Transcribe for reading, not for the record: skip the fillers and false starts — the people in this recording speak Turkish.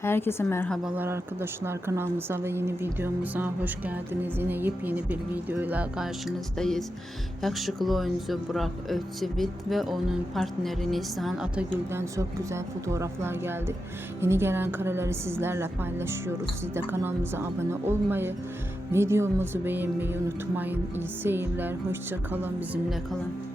Herkese merhabalar arkadaşlar, kanalımıza ve yeni videomuza hoş geldiniz. Yine yepyeni bir videoyla karşınızdayız. Yakışıklı oyuncu Burak Özçivit ve onun partneri Neslihan Atagül'den çok güzel fotoğraflar geldi. Yeni gelen kareleri sizlerle paylaşıyoruz. Siz de kanalımıza abone olmayı, videomuzu beğenmeyi unutmayın. İyi seyirler, hoşça kalın, bizimle kalın.